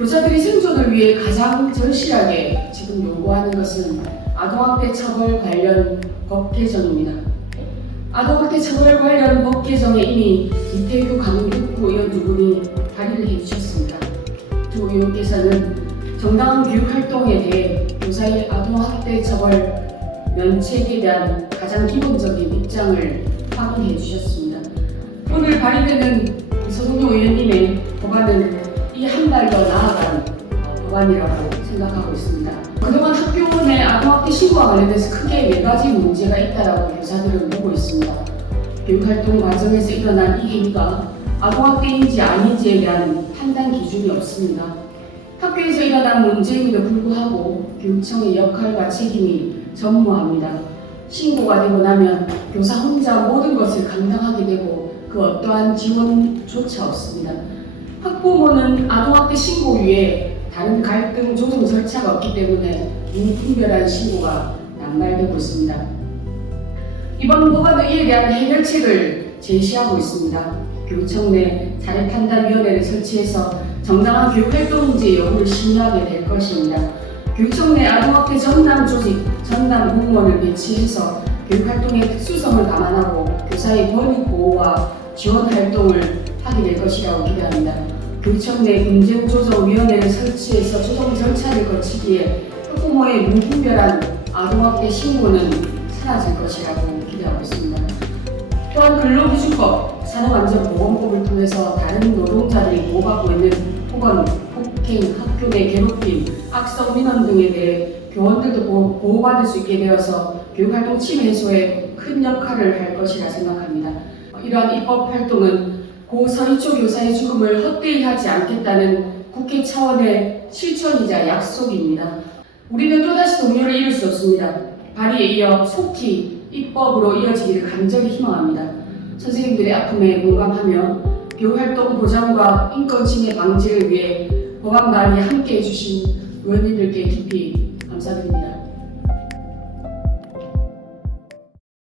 교사들이 생존을 위해 가장 절실하게 지금 요구하는 것은 아동학대 처벌 관련 법 개정입니다. 아동학대 처벌 관련 법 개정에 이미 이태규 강북구 의원 두 분이 발의를 해주셨습니다. 두 의원께서는 정당한 교육 활동에 대해 교사의 아동학대 처벌 면책에 대한 가장 기본적인 입장을 확인해 주셨습니다. 오늘 발의되는 어, 법안이라고 생각하고 있습니다. 그동안 학교 내 아동학대 신고와 관련해서 크게 네 가지 문제가 있다라고 교사들은 보고 있습니다. 교육활동 과정에서 일어난 이 행위가 아동학대인지 아닌지에 대한 판단 기준이 없습니다. 학교에서 일어난 문제임에도 불구하고 교육청의 역할과 책임이 전무합니다. 신고가 되고 나면 교사 혼자 모든 것을 감당하게 되고 그 어떠한 지원조차 없습니다. 학부모는 아동학대 위에 다른 갈등 조정 절차가 없기 때문에 무분별한 신고가 남발되고 있습니다. 이번 법안은 이에 대한 해결책을 제시하고 있습니다. 교육청 내 자립판단위원회를 설치해서 정당한 교육활동인지 여부를 심의하게 될 것입니다. 교육청 내 아동학대 전담 조직, 전담 공무원을 배치해서 교육활동의 특수성을 감안하고 교사의 권익 보호와 지원 활동을 하게 될 것이라고 기대합니다. 교육청 내 분쟁조정위원회를 설치해서 조정 절차를 거치기에 학부모의 무분별한 아동학대 신고는 사라질 것이라고 기대하고 있습니다. 또한 근로기준법, 산업안전보건법을 통해서 다른 노동자들이 보호받고 있는 혹은 폭행, 학교 내 괴롭힘, 악성 민원 등에 대해 교원들도 보호- 보호받을 수 있게 되어서 교육활동 침해 해소에 큰 역할을 할 것이라 생각합니다. 이러한 입법 활동은 고 서희초 교사의 죽음을 헛되이 하지 않겠다는 국회 차원의 실천이자 약속입니다. 우리는 또다시 동료를 잃을 수 없습니다. 발의에 이어 속히 입법으로 이어지기를 간절히 희망합니다. 선생님들의 아픔에 공감하며 교육활동 보장과 인권 침해 방지를 위해 법안 발의에 함께해 주신 의원님들께 깊이 감사드립니다.